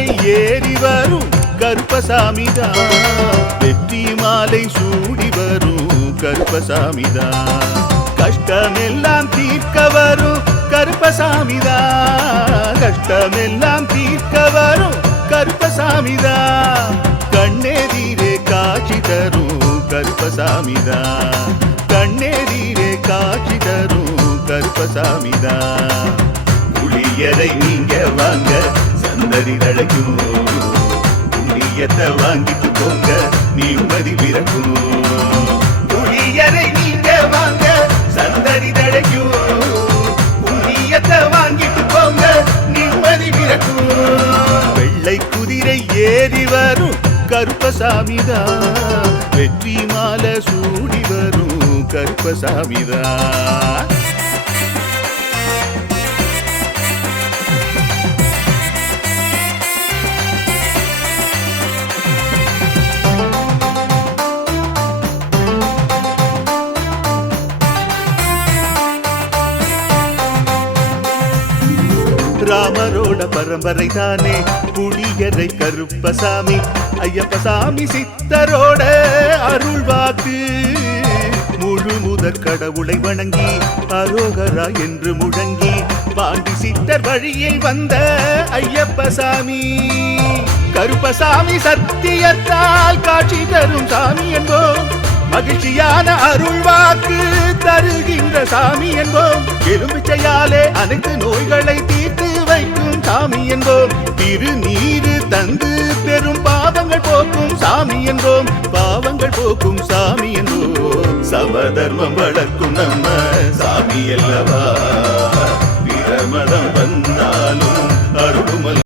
குதிரை ஏறி வரும் கருப்பசாமிதான், வெற்றி மாலை சூடி வரும் கருப்பசாமிதான், கஷ்டமெல்லாம் தீர்க்க வரும் கருப்பசாமிதான், கஷ்டமெல்லாம் தீர்க்க வரும் கருப்பசாமிதான், கண்ணெதிரே காட்சி தரும் கருப்பசாமிதான், கண்ணெதிரே காட்சி தரும் கருப்பசாமிதான். புளியரை நீங்க வாங்க சந்ததி தழைக்கும், புண்ணியத்தை வாங்கிட்டு போங்க நிம்மதி பிறக்கும். புளியரை நீங்க வாங்க சந்ததி தழைக்கும், புண்ணியத்தை வாங்கிட்டு போங்க நிம்மதி பிறக்கும். வெள்ளை குதிரை ஏறி வரும் கருப்பசாமிதான், வெற்றி மாலை சூடி வரும் கருப்பசாமிதான். ராமரோட பரம்பரை தானே புளியரை கருப்பசாமி, ஐயப்பசாமி சித்தரோட அருள் வாக்கு, முழு முதற் கடவுளை வணங்கி அரோகரா என்று முழங்கி பாண்டி சித்தர் வழியில் வந்த ஐயப்பசாமி, கருப்பசாமி சத்தியத்தால் காட்சி தரும் சாமி என்போம், மகிழ்ச்சியான அருள் வாக்கு தருகின்ற சாமி என்போம், எலுமிச்சையாலே அனைத்து நோய்களை தீர்த்து வைக்கும் சாமி என்போம், திருநீரு தந்து பெரும் பாவங்கள் போக்கும் சாமி என்போம், பாவங்கள் போக்கும் சாமி என்போம், சமதர்மம் வளர்க்கும் நம்ம சாமி அல்லவா, பிரமதம் வந்தாலும் அருளுமல்